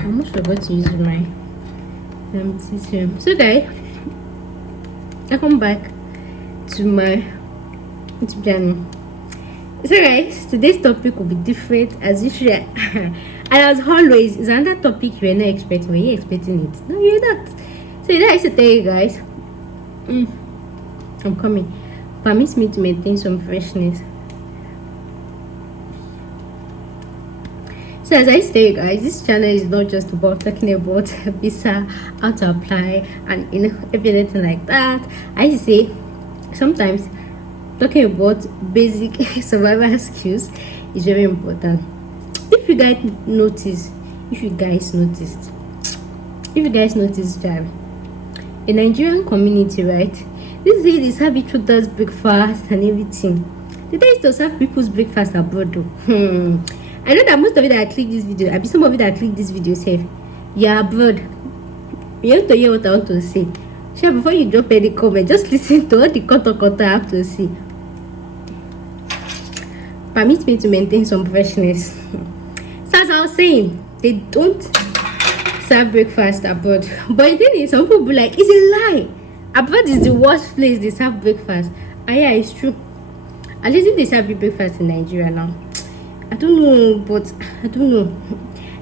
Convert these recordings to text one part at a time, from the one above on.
I almost forgot to use my tissue. So guys, welcome back to my YouTube channel. So guys, today's topic will be different as usual. And as always, it's another topic you're not expecting. Were you expecting it? No, you're not. So I used to tell you guys, I'm coming. Permits me to maintain some freshness. So as I used to tell you guys, this channel is not just about talking about visa, how to apply, and everything like that. I used to say sometimes talking about basic survival skills is very important. If you guys noticed that in Nigerian community, right, these ladies have each other's breakfast and everything. They used to serve people's breakfast abroad though. I know that most of you that click this video, I be some of you that click this video say, yeah, abroad. You have to hear what I want to say. Sure, before you drop any comment, just listen to what the cut I have to say. Permit me to maintain some freshness. So as I was saying, they don't serve breakfast abroad. But the thing is, some people be like, it's a lie. Abroad is the worst place they serve breakfast. And yeah, it's true. At least if they serve breakfast in Nigeria now, I don't know, but I don't know.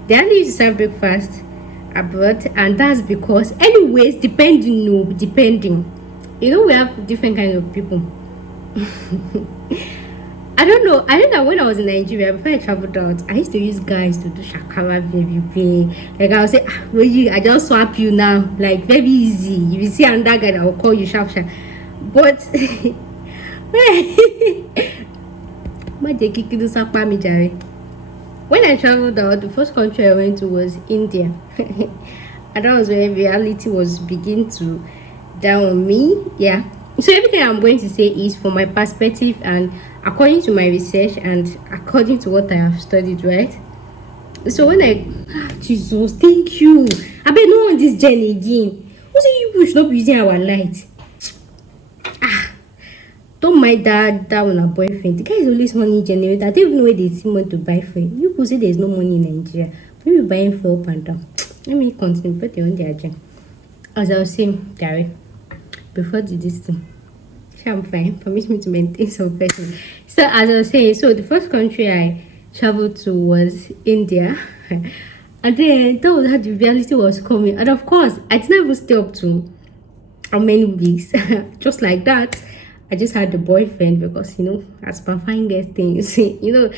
They only used to serve breakfast abroad, and that's because, anyways, depending. You know, we have different kinds of people. I don't know. I know that when I was in Nigeria, before I traveled out, I used to use guys to do shakara very. Like I would say, I just swap you now, like very easy. If you see another guy, I will call you sharp. But when I traveled out, the first country I went to was India. And that was where reality was beginning to down on me. Yeah. So everything I'm going to say is from my perspective and according to my research and according to what I have studied, right? So when Jesus, thank you. I bet no on this journey again. Who say you should not be using our light? Don't mind that one a boyfriend. The guy is always money generator. I don't even know where they see money to buy for. You people say there's no money in Nigeria. Maybe buying for up and down. Let me continue. Put it on the agenda. As I was saying, Gary, before this thing, I'm fine. Permit me to maintain some person. So as I was saying, so the first country I traveled to was India. And then that was how the reality was coming. And of course, I didn't even stay up to how many weeks. Just like that. I just had the boyfriend because, as per fine girl things, when you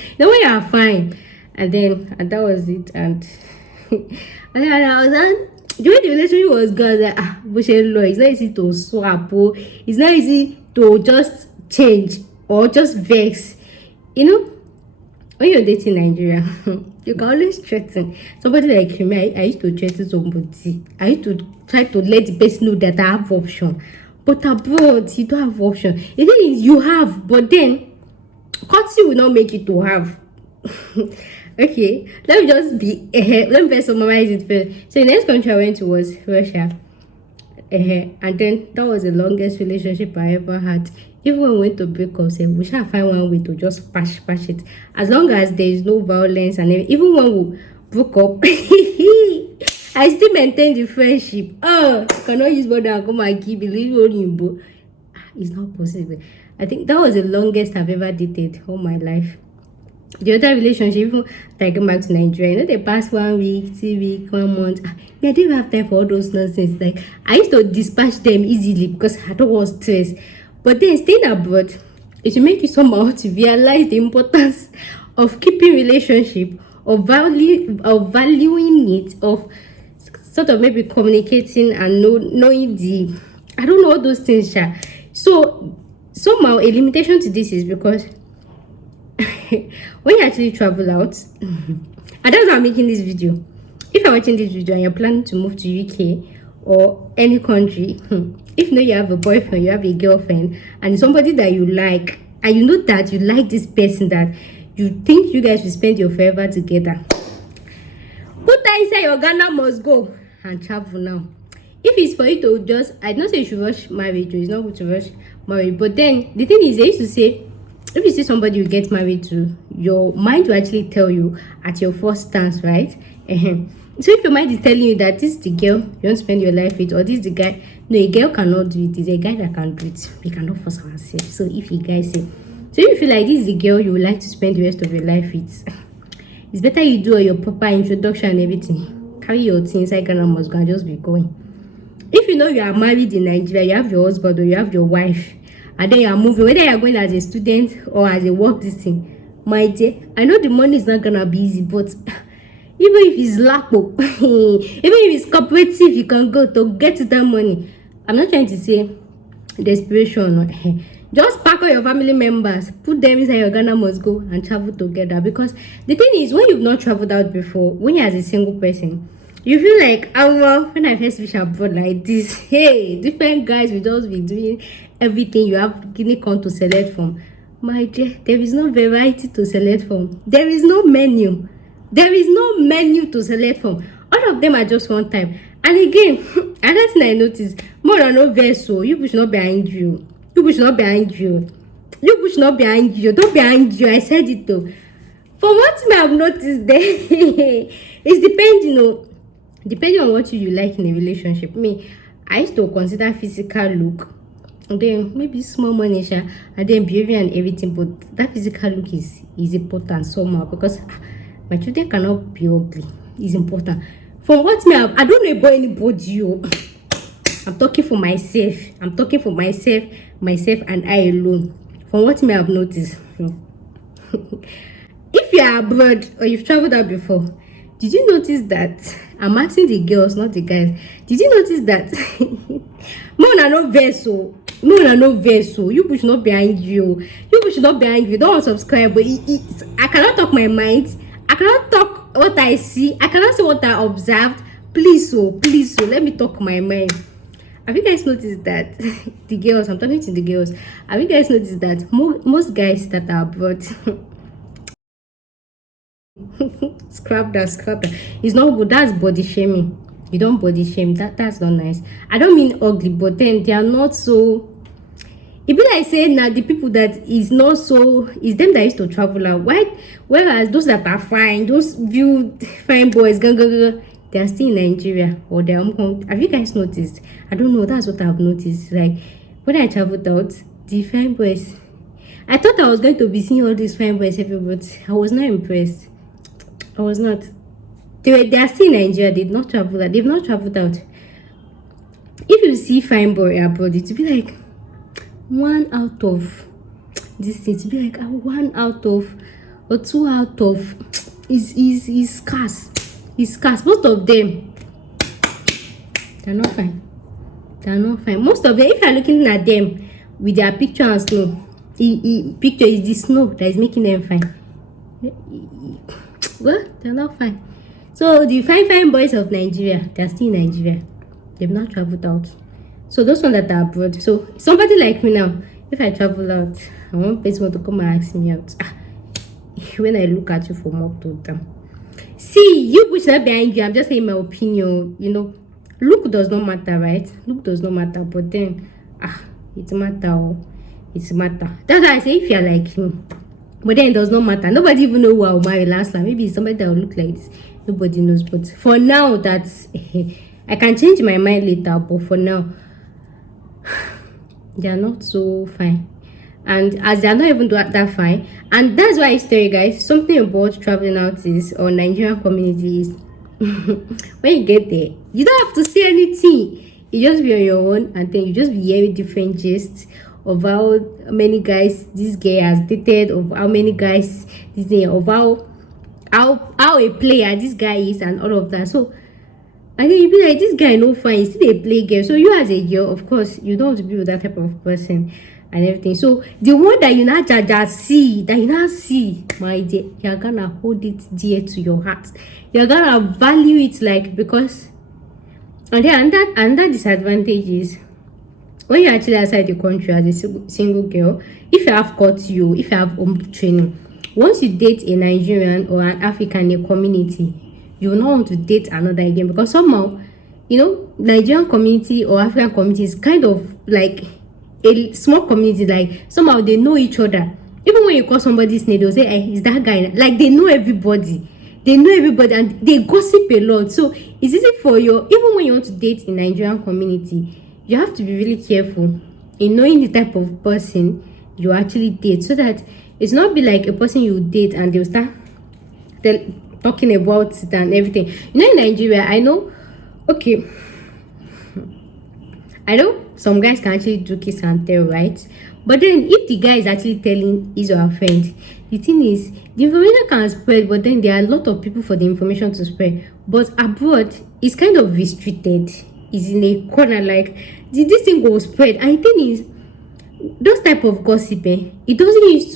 are fine. And that was it. And I was done. The way the relationship was going, it's not easy to swap. It's not easy to just change or just vex. When you're dating Nigeria, you can always threaten. Somebody like me, I used to threaten somebody. I used to try to let the person know that I have option. But abroad, you don't have option. The thing is, you have, but then courtesy will not make you to have. Okay, let me just be let me first summarize it first. So the next country I went to was Russia. And then that was the longest relationship I ever had. Even when we went to break up, we shall find one way to just patch it. As long as there is no violence and even when we broke up, I still maintain the friendship. Oh, cannot use more than come and keep it. It's not possible. I think that was the longest I've ever dated all my life. The other relationship, even I came back to Nigeria, they passed 1 week, 2 weeks, 1 month. I didn't even have time for all those nonsense. Like I used to dispatch them easily because I don't want stress. But then staying abroad, it will make you somehow to realize the importance of keeping relationship, of valuing it, of sort of maybe communicating and knowing I don't know all those things. So somehow a limitation to this is because when you actually travel out, and that's why I'm making this video. If you're watching this video and you're planning to move to UK or any country, if you have a boyfriend, you have a girlfriend, and somebody that you like, and you know that you like this person, that you think you guys will spend your forever together, put that inside your Ghana must go and travel now. If it's for you to just, I don't say you should rush marriage, it's not good to rush marriage, but then the thing is, they used to say if you see somebody you get married to, your mind will actually tell you at your first stance, right? So if your mind is telling you that this is the girl you want to spend your life with, or this is the guy, no, a girl cannot do it. It's a guy that can do it. We cannot force ourselves. So if you guys say, so if you feel like this is the girl you would like to spend the rest of your life with, it's better you do your proper introduction and everything. Carry your things like Ghana must go and just be going. If you know you are married in Nigeria, you have your husband or you have your wife, and then you are moving, whether you are going as a student or as a work this thing, my dear, I know the money is not gonna be easy, but even if it's lapo, even if it's cooperative, you can go to get that money. I'm not trying to say desperation. Just pack all your family members, put them inside your Ghana must go and travel together. Because the thing is, when you've not traveled out before, when you're as a single person, you feel like, oh well, when I first wish abroad like this, hey, different guys will just be doing everything. You have Guinea corn to select from. My dear, there is no variety to select from. There is no menu. There is no menu to select from. All of them are just one time. And again, another thing I noticed, more than no vessel, you should not behind you. You should not behind you. You should not behind you. Don't behind you. I said it though. From what I have noticed there, it's depending on what you like in a relationship. Me, I used to consider physical look, and then maybe small money, and then behavior and everything. But that physical look is important somehow, because my children cannot be ugly. It's important. From what I don't know about anybody. I'm talking for myself. I'm talking for myself and I alone. From what I have noticed. If you are abroad or you've traveled out before, did you notice that? I'm asking the girls, not the guys. Did you notice that? More no vessel. You should not behind you. You should not behind you. Don't unsubscribe. But I cannot talk my mind. I cannot talk what I see. I cannot say what I observed. Please, let me talk my mind. Have you guys noticed that the girls, I'm talking to the girls, have you guys noticed that most guys that are abroad, scrap that, it's not good. That's body shaming. You don't body shame. That's not nice. I don't mean ugly, but then they are not so. It be like saying now the people that is not so, is them that used to travel out. Why? Whereas those that are fine, those viewed fine boys, they are still in Nigeria or they are home. Have you guys noticed? I don't know. That's what I've noticed. Like when I traveled out, the fine boys, I thought I was going to be seeing all these fine boys everywhere, but I was not impressed. I was not. They are still in Nigeria. They've not traveled out. They've not traveled out. If you see fine boy abroad, it will be like 1 out of this thing. It will be like a 1 out of or 2 out of is scarce. It's scarce. Most of them, they're not fine. Most of them, if you're looking at them with their picture and snow, picture is the snow that is making them fine. Well, they're not fine. So the fine boys of Nigeria, they're still in Nigeria. They've not traveled out. So those ones that are abroad. So somebody like me now, if I travel out, I want person to come and ask me out. When I look at you from up to down. See, you push that behind you. I'm just saying my opinion. Look does not matter, right? Look does not matter, but then it matter. It's matter. That's why I say if you're like me, but then it does not matter. Nobody even know who I'll marry last time. Maybe it's somebody that will look like this. Nobody knows. But for now, that's I can change my mind later. But for now, they are not so fine. And as they are not even that fine, and that's why I tell you guys something about traveling out is, or Nigerian community is, when you get there, you don't have to say anything. You just be on your own, and then you just be hearing different gists of how many guys this guy has dated, of how many guys this day, of how a player this guy is, and all of that. So I think you be like, this guy no fine, still a play game. So you as a girl, of course, you don't want to be with that type of person and everything. So the one that you now see, my dear, you're gonna hold it dear to your heart. You're gonna value it, like, because, and then that disadvantage is when you're actually outside the country as a single girl. If you have you have home training, once you date a Nigerian or an African in a community, you will not want to date another again, because somehow, Nigerian community or African community is kind of like a small community. Like somehow they know each other. Even when you call somebody's name, they'll say, hey, is that guy? Like, they know everybody. They know everybody and they gossip a lot. So it's easy for you, even when you want to date in Nigerian community, you have to be really careful in knowing the type of person you actually date, so that it's not be like a person you date and they'll start talking about it and everything. You know, in Nigeria, I know some guys can actually do kiss and tell, right? But then if the guy is actually telling his or her friend, the thing is, the information can spread, but then there are a lot of people for the information to spread. But abroad, it's kind of restricted. It's in a corner, like this thing will spread. And the thing is, those type of gossip, it doesn't used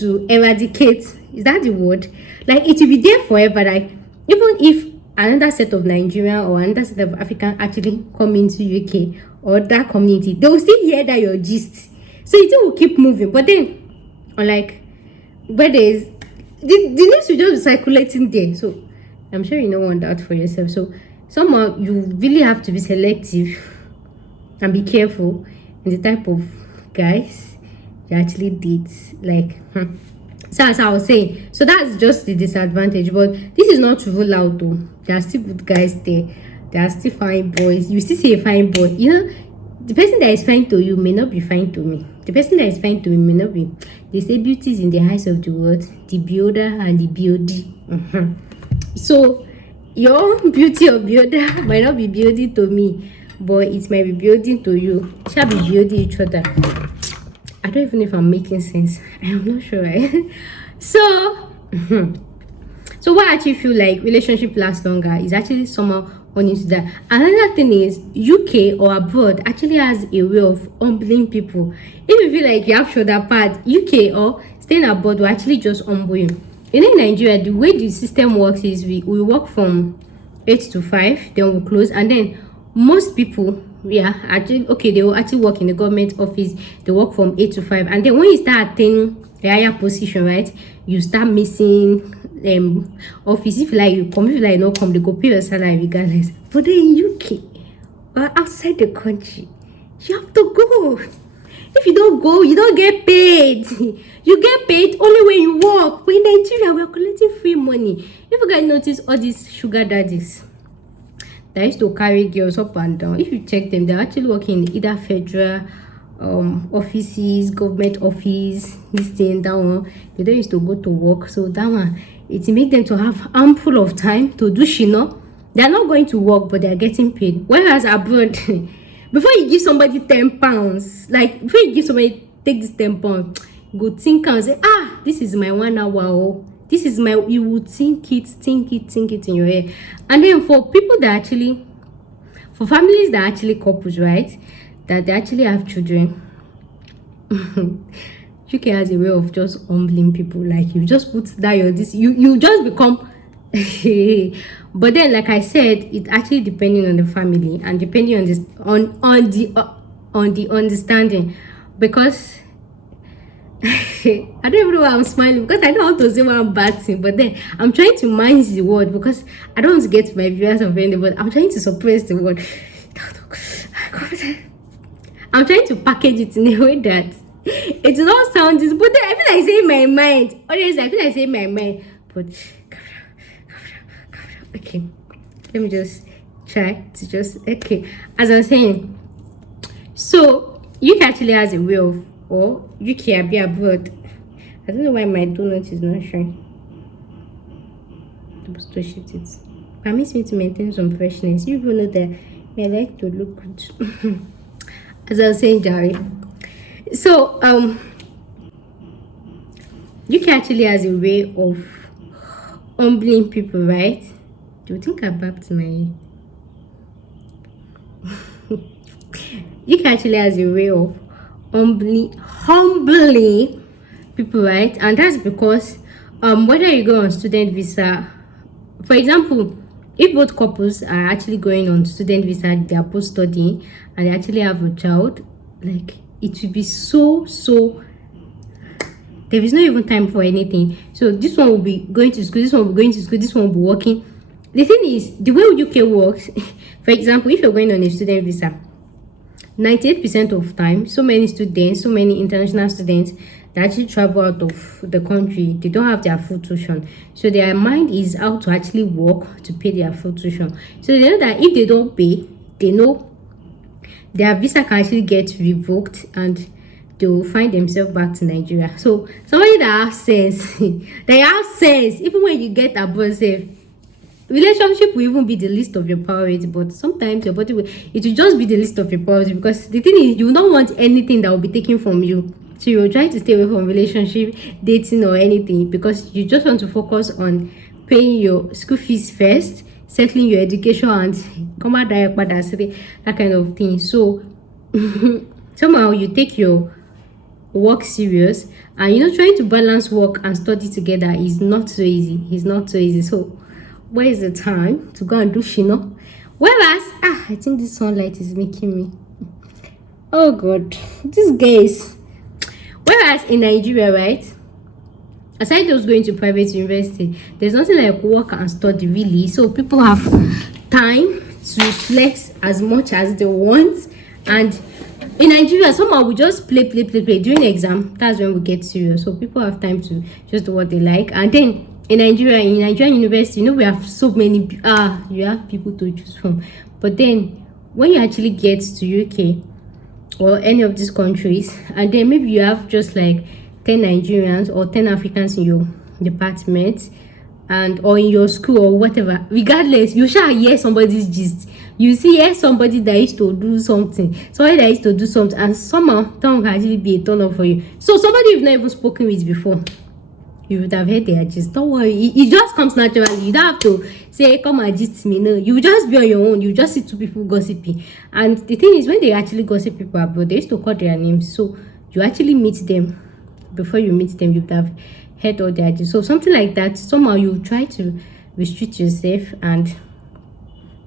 to eradicate. Is that the word? Like, it will be there forever. Like, even if another set of Nigerian or another set of African actually come into UK or that community, they will still hear that your gist. So it will keep moving. But then, unlike where there is the news will just be circulating there. So I'm sure you know one that for yourself. So somehow you really have to be selective and be careful in the type of guys you actually date. Like, so as I was saying, so that's just the disadvantage. But this is not to rule out though. There are still good guys there. There are still fine boys. You still see a fine boy. You know, the person that is fine to you may not be fine to me. The person that is fine to me may not be. They say beauty is in the eyes of the world, the builder and the buildee. So your beauty or builder might not be building to me, but it might be building to you. Shall be building each other. I don't even know if I'm making sense. I'm not sure, right? So so what I actually feel like relationship lasts longer is actually somehow on into that. Another thing is, UK or abroad actually has a way of humbling people. If you feel like you have shoulder pad, UK or staying abroad will actually just humble you. In Nigeria, the way the system works is we work from 8 to 5, then we close, and then most people, actually, they will actually work in the government office. They work from 8 to 5, and then when you start attaining a higher position, right, you start missing office. If you come, if you not come, they go pay your salary regardless. But then in UK or outside the country, you have to go. If you don't go, you don't get paid. You get paid only when you work. But in Nigeria, we are collecting free money. If you guys notice all these sugar daddies that used to carry girls up and down, if you check them, they're actually working in either federal offices, government office, this thing, that one. They don't used to go to work, so that one, it make them to have ample of time to do shino. They are not going to work, but they are getting paid. Whereas abroad, before you give somebody 10 pounds, like before you give somebody, take this 10 pounds, go think and say, this is my 1 hour. Oh, this is my, you would think it in your head. And then for people that actually, for families that actually couples, right, that they actually have children, UK has a way of just humbling people. Like, you just put that you just become but then, like I said, it actually depending on the family and depending on this on the understanding. Because I don't even know why I'm smiling, because I don't want to say one bad thing, but then I'm trying to mind the word because I don't want to get my viewers offended, but I'm trying to suppress the word. I'm trying to package it in a way that it does not sound this, but then I feel like saying my mind. Honestly, I feel like saying my mind, but okay, let me just try to as I was saying. So UK actually has a way of, or UK be abroad. I don't know why my donut is not showing. I'm supposed to shift it. Permits me to maintain some freshness. You people know that I like to look good. As I was saying, Jerry. So UK actually has a way of humbling people, right? Do you think I backed my UK actually has a way of humbling people, right? And that's because whether you go on student visa, for example, if both couples are actually going on student visa, they are both studying and they actually have a child, like, it will be so there is not even time for anything. So this one will be going to school, this one will be going to school, this one will be working. The thing is, the way UK works, for example, if you're going on a student visa, 98% of time, so many students, so many international students that actually travel out of the country, they don't have their full tuition. So their mind is how to actually work to pay their full tuition. So they know that if they don't pay, they know their visa can actually get revoked and they will find themselves back to Nigeria. So somebody that has sense, they have sense. Even when you get abroad, say relationship will even be the list of your priorities, but sometimes your body will, it will just be the list of your priorities, because the thing is, you don't want anything that will be taken from you. So you will try to stay away from relationship, dating, or anything, because you just want to focus on paying your school fees first, settling your education, and come out that kind of thing. So somehow you take your work serious, and trying to balance work and study together is not so easy. It's not so easy. So where is the time to go and do shino? Whereas I think this sunlight is making me, oh god, these guys. Whereas in Nigeria, right, aside those going to private university, there's nothing like work and study really. So people have time to flex as much as they want. And in Nigeria, somehow we just play during exam. That's when we get serious. So people have time to just do what they like. And then in Nigerian university, we have so many you have people to choose from. But then when you actually get to UK or any of these countries, and then maybe you have just like 10 Nigerians or 10 Africans in your department, and or in your school or whatever, regardless, you shall hear somebody's gist. You see somebody that used to do something, and somehow that can actually be a turn off for you. So somebody you've not even spoken with before, you would have heard their gist. Don't worry, it just comes naturally. You don't have to say, come and gist me. No, you just be on your own. You just see two people gossiping. And the thing is, when they actually gossip people abroad, they used to call their names. So you actually meet them. Before you meet them, you would have heard all their gist. So something like that, somehow you try to restrict yourself and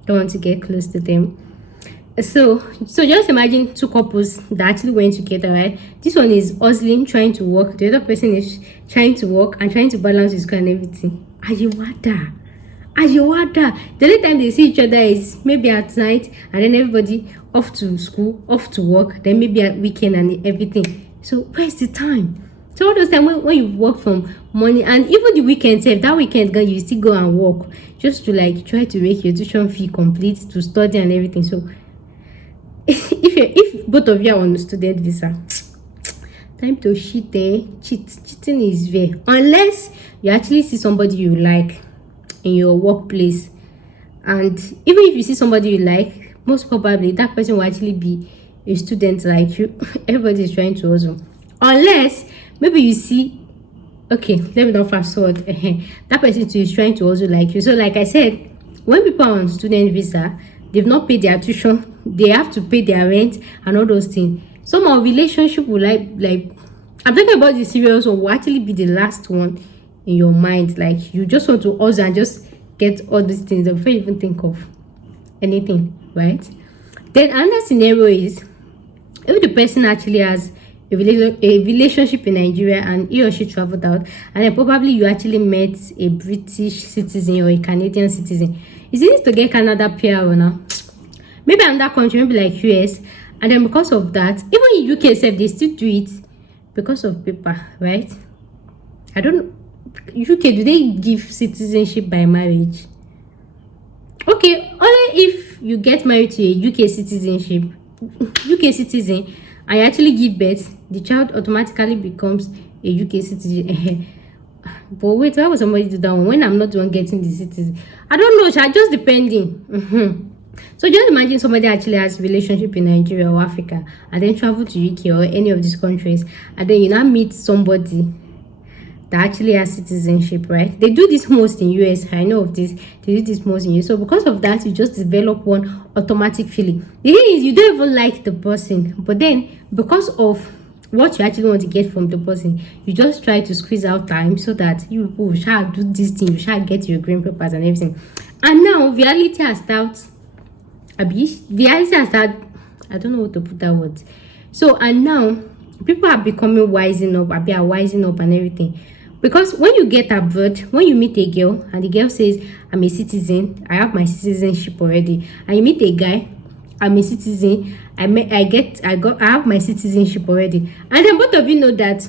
don't want to get close to them. So just imagine two couples that actually went together, right? This one is hustling, trying to work. The other person is trying to work and trying to balance his school and everything. Ajiwada. The only time they see each other is maybe at night, and then everybody off to school, off to work, then maybe at weekend and everything. So where's the time? So all those time when you work from morning, and even the weekend, that weekend, you still go and work just to like try to make your tuition fee complete to study and everything. So if both of you are on a student visa, time to cheating is there, unless you actually see somebody you like in your workplace. And even if you see somebody you like, most probably that person will actually be a student like you. Everybody is trying to hustle, unless maybe you see, okay, let me not fast forward, that person too is trying to hustle like you. So like I said, when people are on student visa, they've not paid their tuition, they have to pay their rent and all those things. Somehow relationship will like I'm talking about the serious one, will actually be the last one in your mind. Like you just want to hustle and just get all these things before you even think of anything, right? Then another scenario is if the person actually has a relationship in Nigeria and he or she traveled out, and then probably you actually met a British citizen or a Canadian citizen. It's easy to get Canada PR or now. Maybe another country, maybe like US, and then because of that, even in UK itself, they still do it because of paper, right? I don't know. UK, do they give citizenship by marriage? Okay, only if you get married to a UK citizen, and you actually give birth, the child automatically becomes a UK citizen. But wait, why would somebody do that one when I'm not the one getting the citizen? I don't know, just depending. So just imagine somebody actually has a relationship in Nigeria or Africa and then travel to UK or any of these countries, and then you now meet somebody that actually has citizenship, right? They do this most in US. I know of this. They do this most in US. So because of that, you just develop one automatic feeling. The thing is, you don't even like the person, but then because of what you actually want to get from the person, you just try to squeeze out time so that you shall do this thing, you shall get your green papers and everything. And now reality has started. I don't know what to put that word. So and now people are becoming wising up, and everything. Because when you get abroad, when you meet a girl and the girl says, I'm a citizen, I have my citizenship already, and you meet a guy I'm a citizen. I have my citizenship already. And then both of you know that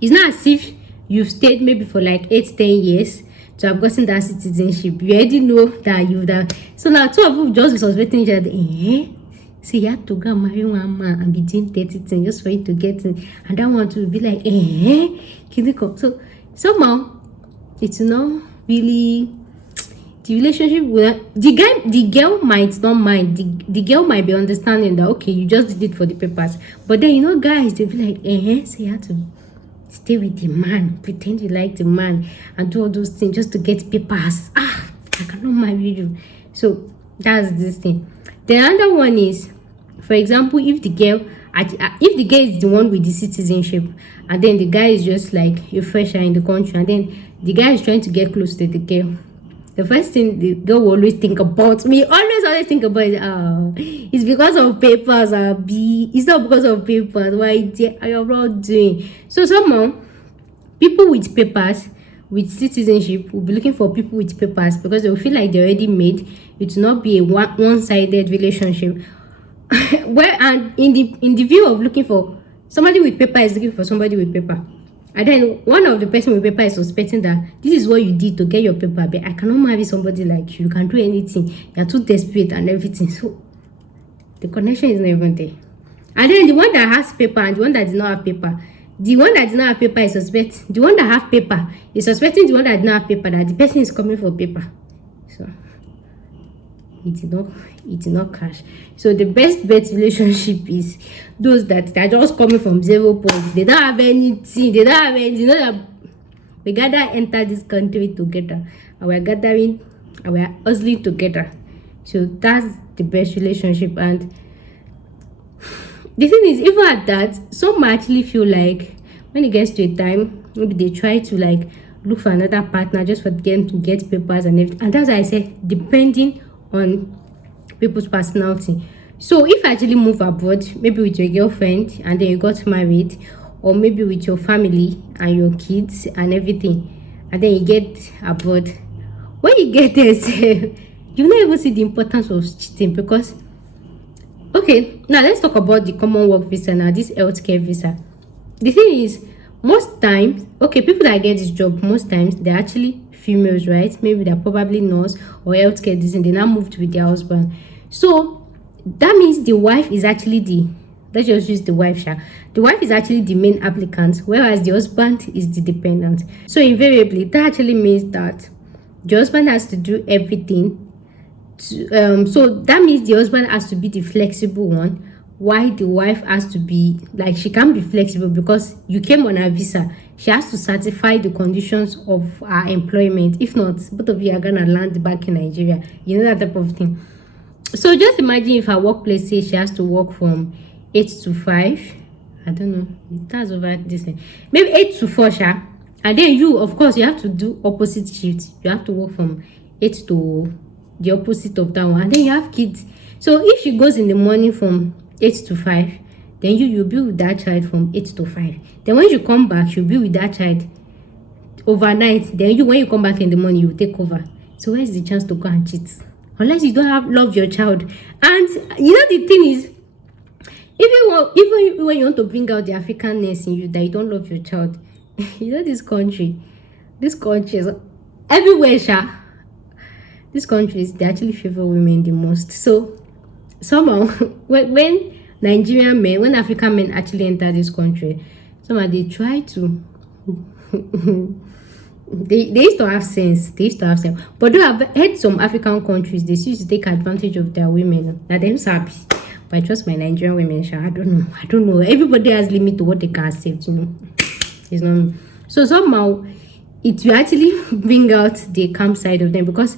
it's not as if you've stayed maybe for like 8-10 years to have gotten that citizenship. You already know that you've done. So now two of you just be suspecting each other. So you have to go and marry one man and be doing 30 things just for you to get in. And that one to be like, can you come? So somehow it's not really the relationship with the girl might not mind. The girl might be understanding that okay, you just did it for the papers. But then you know, guys, they'll be like, so you have to stay with the man, pretend you like the man, and do all those things just to get papers. I cannot marry you. So that's this thing. The other one is, for example, if the girl is the one with the citizenship, and then the guy is just like a fresher in the country, and then the guy is trying to get close to the girl, the first thing the girl will always think about, always think about is, it's because of papers, it's not because of papers. Why are you not doing? So somehow, people with papers, with citizenship, will be looking for people with papers because they will feel like they're already made. It will not be a one-sided relationship. And in the view of looking for somebody with paper is looking for somebody with paper. And then one of the person with paper is suspecting that this is what you did to get your paper, but I cannot marry somebody like you. You can do anything. You're too desperate and everything. So the connection is not even there. And then the one that has paper and the one that did not have paper, the one that did not have paper is suspecting. The one that have paper is suspecting the one that did not have paper that the person is coming for paper. So it did not crash. So the best bet relationship is those that are just coming from 0 points. They don't have anything. You know that we gather enter this country together, and we're gathering and we're hustling together. So that's the best relationship. And the thing is, even at that, some actually feel like when it gets to a time, maybe they try to like look for another partner just for them to get papers and everything. And that's why I said depending on people's personality. So if I actually move abroad, maybe with your girlfriend and then you got married, or maybe with your family and your kids and everything, and then you get abroad, when you get there, you not even see the importance of cheating. Because okay, now let's talk about the common work visa now, this healthcare visa. The thing is, most times, okay, people that get this job, most times they're actually females, right? Maybe they're probably nurse or healthcare design. They now moved with their husband. So that means the wife is actually let's just use the wife, the wife is actually the main applicant, whereas the husband is the dependent. So invariably, that actually means that the husband has to do everything. So that means the husband has to be the flexible one, why the wife has to be like, she can't be flexible because you came on her visa. She has to satisfy the conditions of her employment. If not, both of you are gonna land back in Nigeria. You know, that type of thing. So just imagine if her workplace says she has to work from 8 to 5. I don't know. That's over this thing. Maybe 8 to 4, and then you, of course, you have to do opposite shifts. You have to work from 8 to the opposite of that one, and then you have kids. So if she goes in the morning from 8 to 5, then you'll be with that child from 8 to 5. Then when you come back, you'll be with that child overnight. Then when you come back in the morning, you take over. So where's the chance to go and cheat? Unless you don't love your child. And you know the thing is, even when you want to bring out the Africanness in you, that you don't love your child, you know, this country is everywhere, these countries, they actually favor women the most. So somehow when Nigerian men, when African men actually enter this country, somehow they try to they used to have sense. But though I've heard some African countries, they used to take advantage of their women. Now them happy. But I trust my Nigerian women, I don't know. Everybody has limit to what they can accept, you know. It's not. So somehow it will actually bring out the calm side of them, because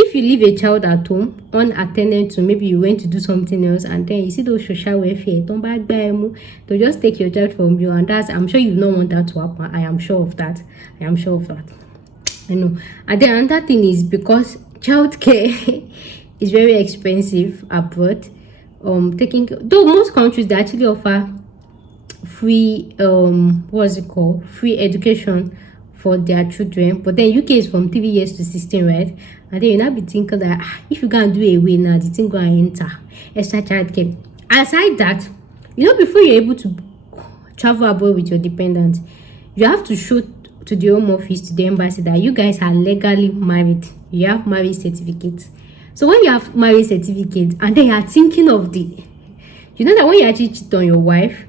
if you leave a child at home unattended to, maybe you went to do something else, and then you see those social welfare, they'll just take your child from you, and that's, I'm sure you don't want that to happen. I am sure of that. I know. And then another thing is, because childcare is very expensive abroad, though most countries, they actually offer free free education for their children. But then UK is from 3 years to 16, right? And then you now be thinking that if you can do away now, the thing gonna enter extra child care. Aside that, before you're able to travel abroad with your dependent, you have to show to the home office, to the embassy, that you guys are legally married. You have marriage certificates. So when you have marriage certificates and then you are thinking of that when you actually cheat on your wife,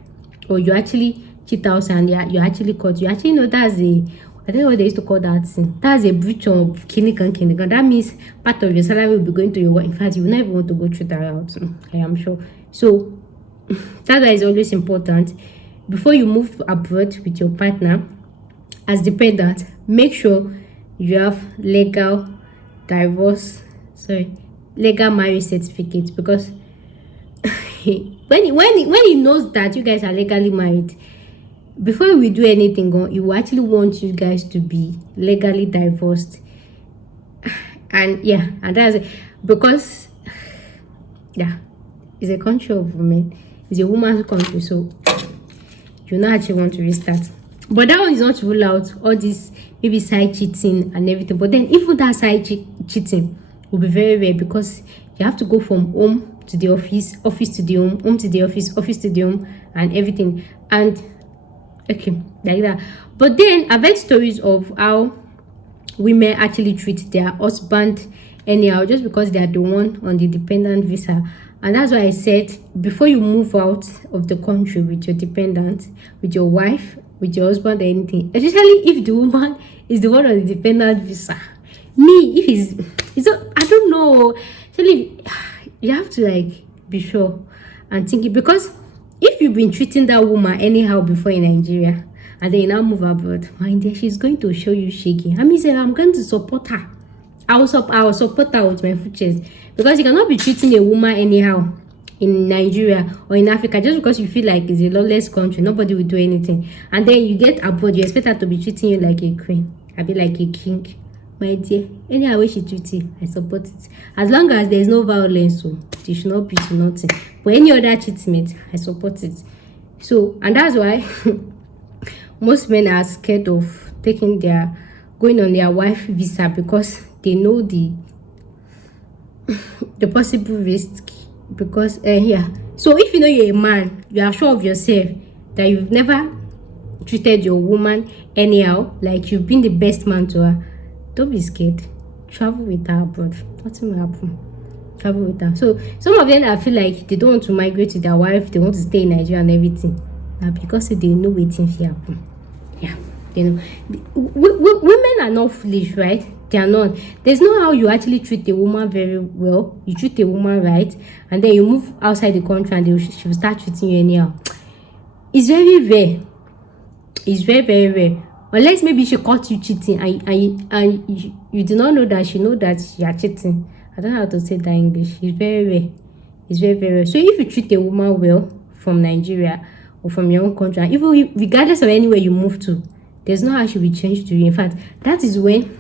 or you actually cheat out and you actually caught, you actually know that's I don't know what they used to call that thing. That's a breach of kinnikan. That means part of your salary will be going to your wife. In fact, you will never want to go through that route, I am sure. So that is always important. Before you move abroad with your partner as dependent, make sure you have legal marriage certificate, because when he knows that you guys are legally married, before we do anything, he will actually want you guys to be legally divorced. And that's it. Because it's a country of women, it's a woman's country, so you not actually want to restart. But that one is not to rule out all this maybe side cheating and everything. But then even that side cheating will be very rare, because you have to go from home to the office, office to the home to the office to the home, and everything. And okay, like that. But then I've heard stories of how women actually treat their husband anyhow, just because they are the one on the dependent visa. And that's why I said, before you move out of the country with your dependent, with your wife, with your husband, or anything, especially if the woman is the one on the dependent visa, if I don't know, actually you have to be sure and think it, because if you've been treating that woman anyhow before in Nigeria, and then you now move abroad, mind dear, she's going to show you shaky. I mean, I'm going to support her. I will support her with my full chest, because you cannot be treating a woman anyhow in Nigeria or in Africa just because you feel like it's a lawless country. Nobody will do anything, and then you get abroad, you expect her to be treating you like a queen. I be like a king. My dear, anyhow way she treats you, I support it, as long as there is no violence. So she should not be to nothing. But any other treatment, I support it. So, and that's why most men are scared of going on their wife visa, because they know the possible risk. Because so if you know you're a man, you are sure of yourself that you've never treated your woman anyhow, like you've been the best man to her, don't be scared. Travel with her abroad. Nothing will happen. Travel with her. So some of them, I feel like they don't want to migrate to their wife, they want to stay in Nigeria and everything. Now because they know waiting for happen. They know. Women are not foolish, right? They are not. There's no how you actually treat a woman very well. You treat a woman right, and then you move outside the country and she will start treating you anyhow. It's very rare. It's very, very rare. Unless maybe she caught you cheating and you do not know that she know that you are cheating. I don't know how to say that in English. It's very rare. It's very, very rare. So if you treat a woman well from Nigeria or from your own country, even regardless of anywhere you move to, there's no how she will change to you. In fact, that is when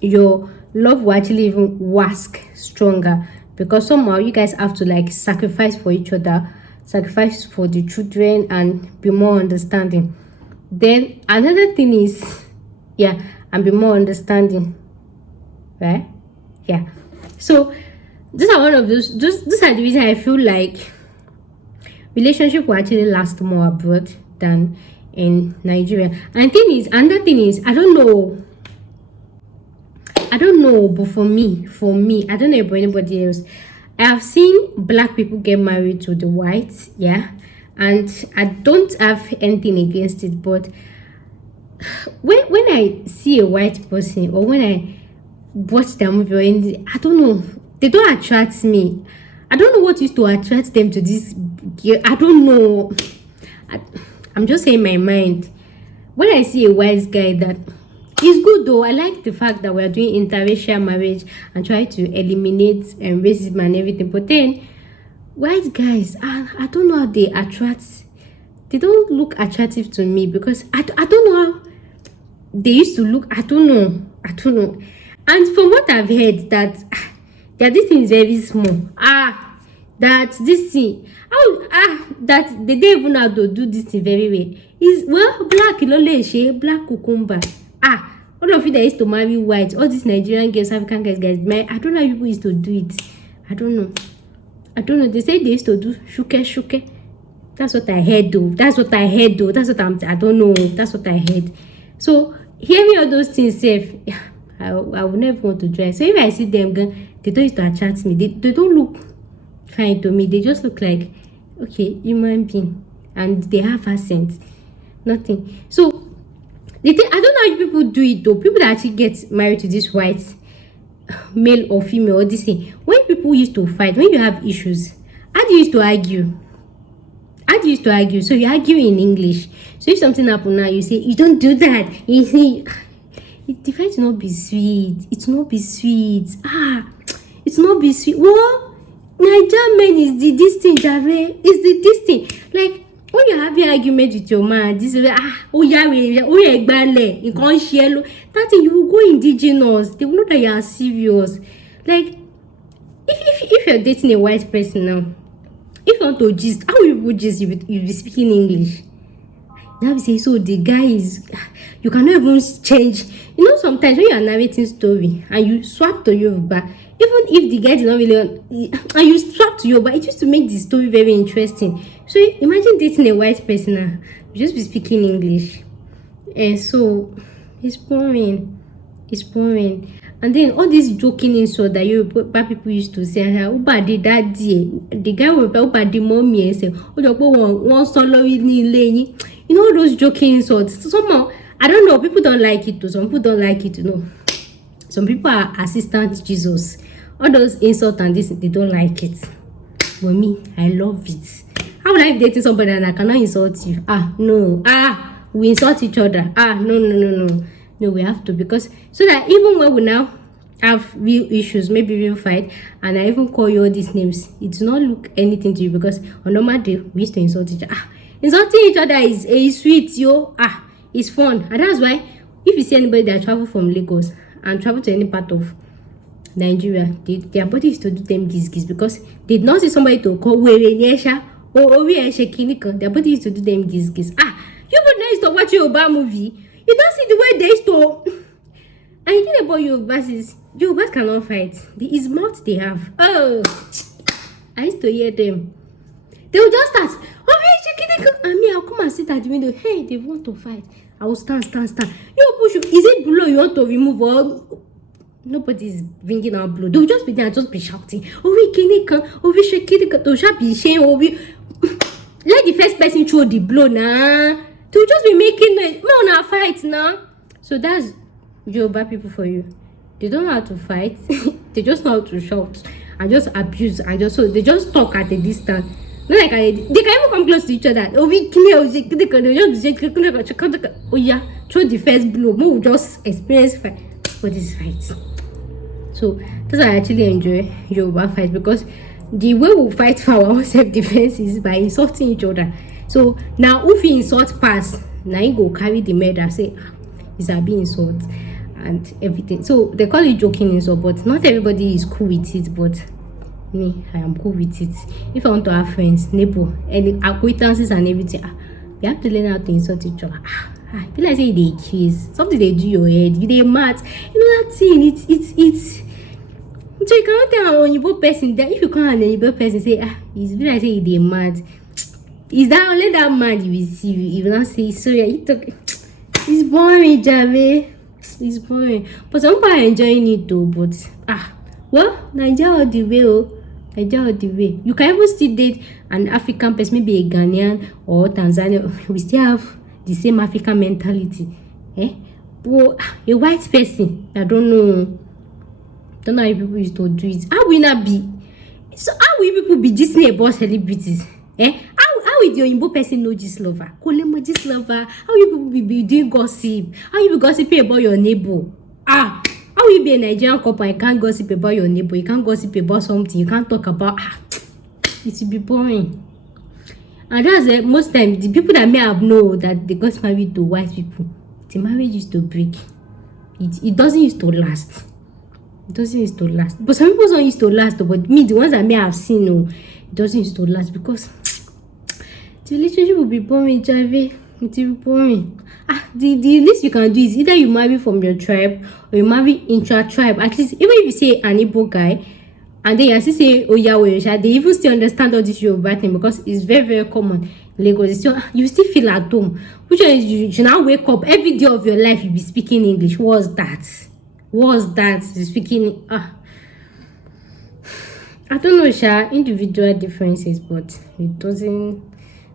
your love will actually even wax stronger, because somehow you guys have to sacrifice for each other, sacrifice for the children, and be more understanding. Then another thing is and be more understanding, right? So these are one of these are the reasons I feel like relationship will actually last more abroad than in Nigeria. And another thing is I don't know, but for me, I don't know about anybody else, I have seen black people get married to the whites, and I don't have anything against it, but when I see a white person, or when I watch their movie or anything, I don't know, they don't attract me. I don't know what used to attract them to this girl. I don't know. I'm just saying my mind. When I see a white guy, that is good though. I like the fact that we are doing interracial marriage and try to eliminate racism and everything. But then white guys, I don't know how they attract. They don't look attractive to me, because I don't know how they used to look. I don't know. And from what I've heard, that this thing is very small. That this thing, that they don't even know how to do this thing very well. Is black loleshe, black cucumber. All of you that used to marry white, all these Nigerian girls, African guys, man, I don't know how people used to do it. I don't know. They say they used to do shuke. That's what I heard though. That's what I don't know. That's what I heard. So hearing all those things safe, I would never want to try. So if I see them, they don't used to attract me. They don't look fine to me. They just look like, okay, human being. And they have accents. Nothing. So I don't know how people do it though. People that actually get married to this white male or female or this thing. When people used to fight, when you have issues, how do you used to argue? So you argue in English. So if something happen now, you say, you don't do that. You see, the fight will not be sweet. It's not be sweet. It's not be sweet. What? Nigerian men is the this thing, Jave. Is the this thing. Like, when you have an argument with your man, this is that thing, you will go indigenous. They will know that you are serious. Like, if you're dating a white person now, if you want to gist, how will you gist? You be speaking English. Now we say, so the guy is, you cannot even change. You know, sometimes when you are narrating story and you swap to Yoruba, even if the guy did not really, and you swap to Yoruba, it used to make the story very interesting. So imagine dating a white person now, you just be speaking English. And so it's boring. And then all this joking insult that Yoruba people used to say, Uba did that day, the guy will be Uba the mommy and say, one solo in. You know those joking insults. Somehow, I don't know, people don't like it too. Some people don't like it, you know. Some people are assistant Jesus. All those insults and this, they don't like it. But me, I love it. How would I be dating somebody and I cannot insult you? No. We insult each other. No. No, we have to, because so that even when we now have real issues, maybe real fight, and I even call you all these names, it does not look anything to you, because on normal day we used to insult each other. Insulting each other is sweet, yo. It's fun. And that's why if you see anybody that travel from Lagos and travel to any part of Nigeria, their body is to do them giz, because they did not see somebody to call their body is to do them giz. You would know used to watch Yoruba movie. You don't see the way they used to. And the thing about Yorubas cannot fight. It's mouth they have. I used to hear them. They will just start. And me, I'll come and sit at the window. Hey, they want to fight. I will stand. You push. Is it blow you want to remove, or nobody's bringing out blow? They will just be there and just be shouting. They'll just be saying, let the first person throw the blow now. They'll just be making noise. No, not fight now. So that's Yoruba people for you. They don't know how to fight. They just know how to shout and just abuse and so they just talk at a distance. Not like they can even come close to each other. Oh yeah, throw the first blow. We'll just experience fight for this fight. So that's why I actually enjoy Yoruba fight, because the way we fight for our own self-defense is by insulting each other. So now if you insult pass, now you go carry the medal, say it's a being insult and everything. So they call it joking insult, but not everybody is cool with it. But me, I am cool with it. If I want to have friends, neighbor, any acquaintances and everything, you have to learn how to insult each other. I feel like say they kiss something, they do your head, they mad. You know that thing, it's so you cannot tell an Igbo person that if you can't an Igbo person say it's like say they mad. Is that only that mad you will see? You will not say sorry. It's boring, Jave. It's boring. But some people are enjoying it too. But well, Nigeria all the way. You can even still date an African person, maybe a Ghanaian or Tanzanian. We still have the same African mentality. But a white person, I don't know how people used to do it. How will not be? So how will people be gisting about celebrities? How will your Igbo person know this lover? This lover. How will people be doing gossip? How will you be gossiping about your neighbor? How will you be a Nigerian couple and can't gossip about your neighbor? You can't gossip about something. You can't talk about it will be boring. And that's most times the people that may have know that they got married to white people, the marriage used to break. It doesn't used to last. But some people don't used to last. But me, the ones that may have seen, it doesn't used to last, because the relationship will be boring, Javi. It will be boring. The least you can do is either you marry from your tribe or you marry intra-tribe. At least, even if you say an Igbo guy, and then you still say Oya, they even still understand all this Yoruba thing because it's very, very common in Lagos. So you still feel at home. Which one is you now wake up every day of your life, you be speaking English. What's that? You speaking I don't know, individual differences, but it doesn't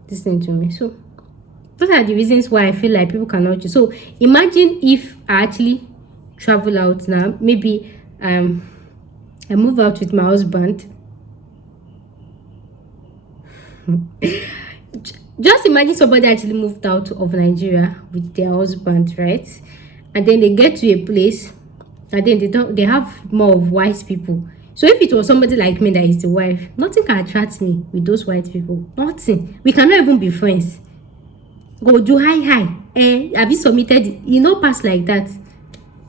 listen to me. So those are the reasons why I feel like people cannot choose. So imagine if I actually travel out now, maybe I move out with my husband. Just imagine somebody actually moved out of Nigeria with their husband, right? And then they get to a place, and then they have more of white people. So if it was somebody like me that is the wife, nothing can attract me with those white people. Nothing. We cannot even be friends. Go do hi. Have you submitted? You know, pass like that.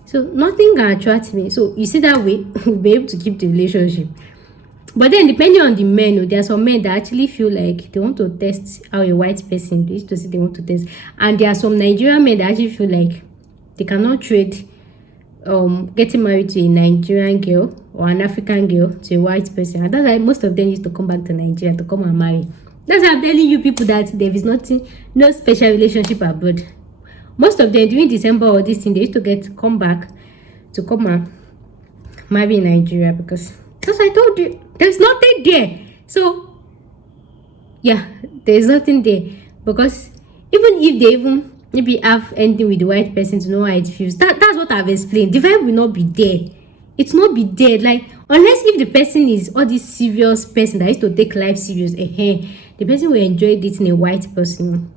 So nothing can attract me. So you see that way, we'll be able to keep the relationship. But then depending on the men, there are some men that actually feel like they want to test how a white person, they used to say they want to test. And there are some Nigerian men that actually feel like they cannot trade getting married to a Nigerian girl or an African girl to a white person. And that's why most of them used to come back to Nigeria to come and marry. That's why I'm telling you people that there is no special relationship abroad. Most of them during December or this thing, they used to come back to come and marry in Nigeria because as I told you, there's nothing there. So yeah, there's nothing there because even if they even maybe have anything with the white person to know how it feels, that's what I've explained. The vibe will not be there. It's not be there. Like unless if the person is all this serious person that used to take life serious, the person will enjoy dating a white person.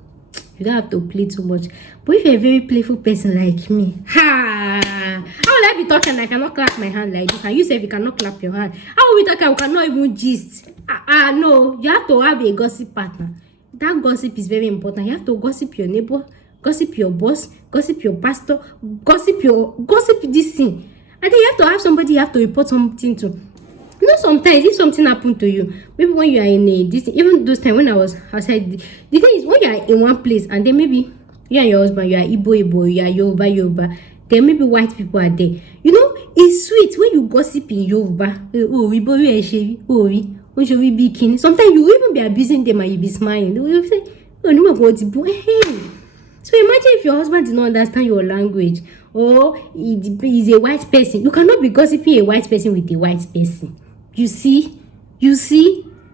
You don't have to play too much. But if you're a very playful person like me, how will I be talking? I cannot clap my hand like this. And you say if you cannot clap your hand, how will we talk? We cannot even gist. No, you have to have a gossip partner. That gossip is very important. You have to gossip your neighbor, gossip your boss, gossip your pastor, gossip this thing. And then you have to have somebody you have to report something to. You know, sometimes if something happened to you, maybe when you are in even those times when I was outside, the thing is when you are in one place and then maybe you and your husband, you are Igbo, you are Yoruba, then maybe white people are there. You know, it's sweet when you gossip in Yoruba. Sometimes you even be abusing them and you be smiling. You say, so imagine if your husband did not understand your language or he is a white person. You cannot be gossiping a white person with a white person. You see?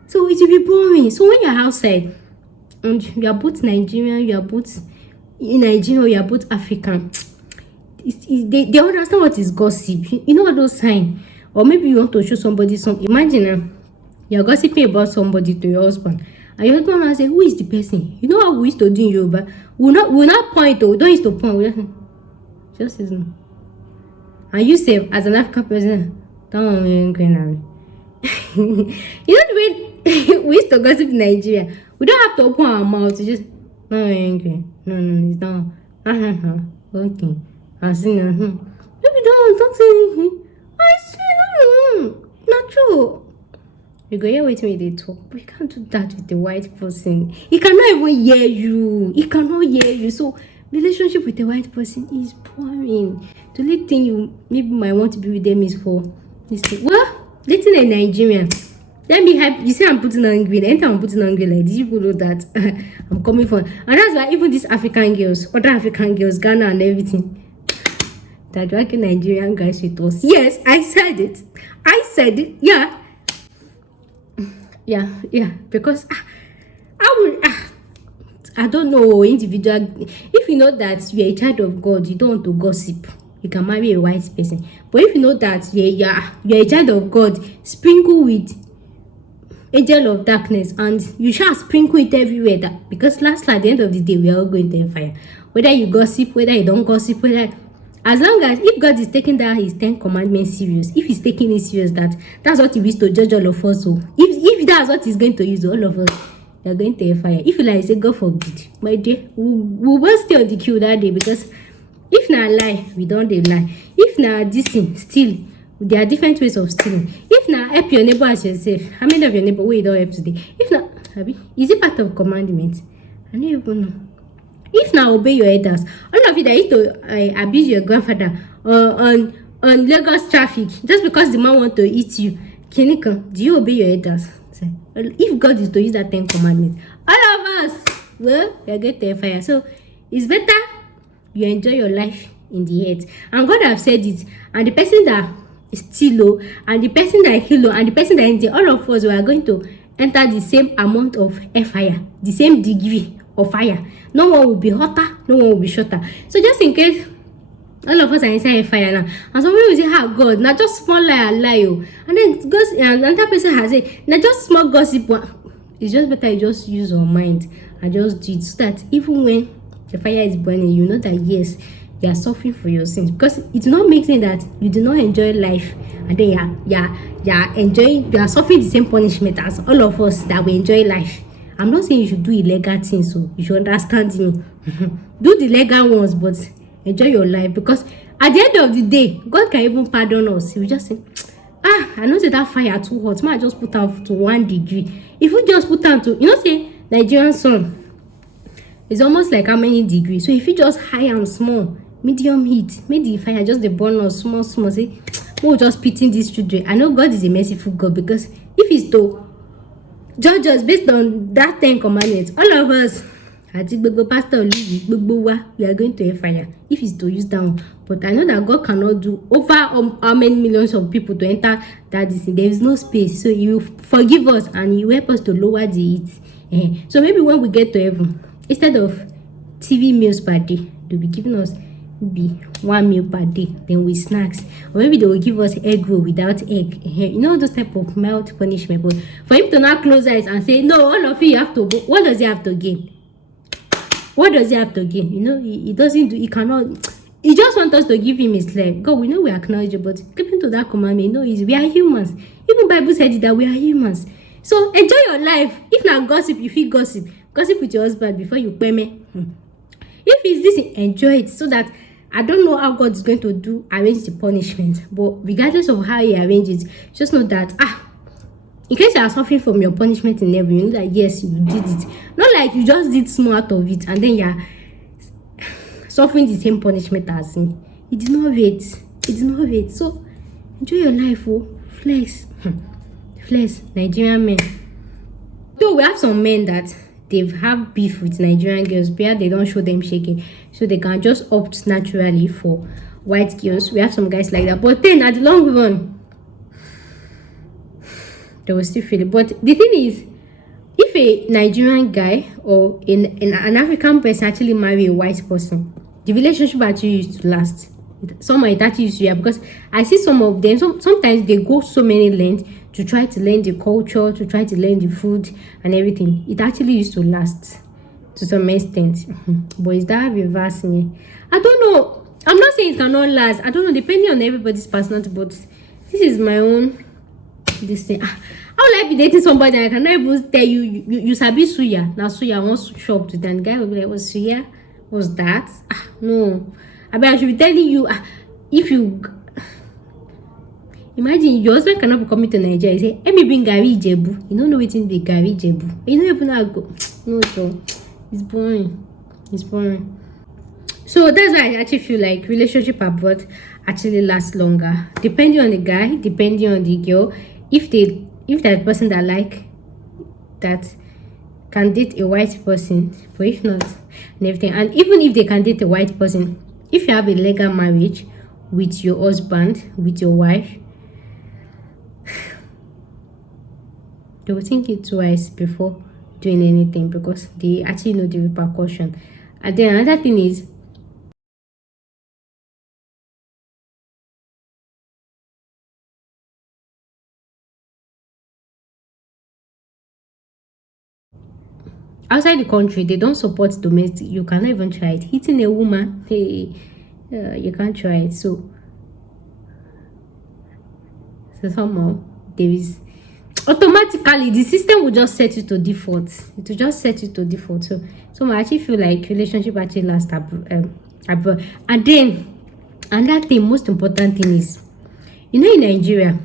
So it will be boring. So when you're outside and you are both Nigerian, you are both in Nigeria, you are both African, they understand what is gossip. You know all those signs. Or maybe you want to show somebody something. Imagine you're gossiping about somebody to your husband. And your husband will say, who is the person? You know how we used to do in Yoruba? We'll not point, we don't used to point. Just listen. And you say, as an African person, don't angry now. You know the way we used to gossip in Nigeria? We don't have to open our mouth to just, no, angry. No, it's not. Okay. I see now. Maybe don't say anything. I say, no. Not true. You go here with me, they talk, but you can't do that with the white person. He cannot even hear you. He cannot hear you. So relationship with the white person is boring. The only thing you maybe might want to be with them is for this thing. Well, dating a Nigerian. Let me help you. See, I'm putting angry. Anytime I'm putting angry, like these people know that I'm coming from. And that's why even these African girls, other African girls, Ghana and everything, they're dragging Nigerian guys with us. Yes, I said it. Yeah, because I don't know individual. If you know that you're a child of God, you don't want to gossip, you can marry a white person. But if you know that you're a child of God, sprinkle with angel of darkness, and you shall sprinkle it everywhere. That because at the end of the day, we are all going to fire. Whether you gossip, whether you don't gossip, as long as if God is taking that his 10 commandments serious, if he's taking it serious, that's what he wishes to judge all of us. So if that's what he's going to use, all of us, you're going to fire. If you like, say God forbid, my dear, we will stay on the queue that day, because if not lie, we don't they lie. If not this thing, steal, there are different ways of stealing. If not help your neighbor as yourself, how many of your neighbor will you don't help today? If not, is it part of commandment? I don't even know. If now obey your elders, all of you that used to abuse your grandfather on Lagos traffic just because the man want to eat you, Kinika, do you obey your elders? If God is to use that 10 commandments, all of us, well, we are going to fire. So it's better you enjoy your life in the earth. And God have said it. And the person that is still low, and the person that is low, and the person that is there, all of us, we are going to enter the same amount of fire, the same degree of fire. No one will be hotter, no one will be shorter. So just in case all of us are inside fire now, and some people will say, "Ah, God, now just small lie, oh." And then it goes, and another person has said, "Now just small gossip." It's just better you just use your mind and just do it, so that even when the fire is burning, you know that yes, you are suffering for your sins. Because it will not make sense that you do not enjoy life, and then you are suffering the same punishment as all of us that we enjoy life. I'm not saying you should do illegal things, so you should understand me. Do the legal ones, but enjoy your life, because at the end of the day, God can even pardon us. He will just say, I know that fire too hot, man, just put out to 1 degree. If you just put down to, say Nigerian sun is almost like how many degrees? So if you just high and small, medium heat, make the fire just the burn us small, say, we'll just pitying these children. I know God is a merciful God, because if He's to judge us based on that 10 commandments, all of us, pastor, we are going to a fire if He's to use down. But I know that God cannot do over how many millions of people to enter that distance. There is no space, so He will forgive us and He will help us to lower the heat. So maybe when we get to heaven, instead of TV meals per day, they'll be giving us maybe 1 meal per day, then with snacks, or maybe they will give us egg roll without egg. Those type of mild punishment. But for Him to now close eyes and say, no, all of you have to go, what does He have to gain? What does He have to gain? He doesn't do, He cannot. He just wants us to give Him His life. God, we know we acknowledge it, but keeping to that commandment, we are humans. Even Bible said it, that we are humans. So enjoy your life. If not gossip, you feel gossip with your husband before you pay me. If it's this, enjoy it, so that I don't know how God is going to arrange the punishment, but regardless of how He arranges it, just know that in case you are suffering from your punishment in heaven, you know that yes, you did it. Not like you just did small out of it and then you are suffering the same punishment as me. It did not wait. So enjoy your life, flex. Flex, Nigerian men. Though we have some men that they've have beef with Nigerian girls, but they don't show them shaking, so they can just opt naturally for white girls. We have some guys like that, but then at the long run, they will still feel it. But the thing is, if a Nigerian guy or an African person actually marry a white person, the relationship actually used to last. Somehow it actually used to, because I see some of them, sometimes they go so many lengths to try to learn the culture, to try to learn the food and everything. It actually used to last to some extent. But is that reversing it? I don't know. I'm not saying it cannot last. I don't know, depending on everybody's personality, but this is my own this thing. How will I be dating somebody and I cannot even tell you sabi suya? Now suya wants to show up to them. The guy will be like, what's suya? What's that? No. I should be telling you, if you imagine your husband cannot be coming to Nigeria, you say, let me bring Gary Jebu. You don't know what in the Gary Jebu. You don't even know how to go. No, so it's boring. So that's why I actually feel like relationship abroad actually lasts longer, depending on the guy, depending on the girl. If that person that like that can date a white person, but if not, and everything. And even if they can date a white person, if you have a legal marriage with your husband, with your wife, they will think it twice before doing anything, because they actually know the repercussion. And then another thing is, outside the country, they don't support domestic. You cannot even try it. Hitting a woman, hey, you can't try it. So somehow there is automatically the system will just set you to default. It will just set you to default. So I actually feel like relationship actually lasts abroad. And then another thing, most important thing is, in Nigeria,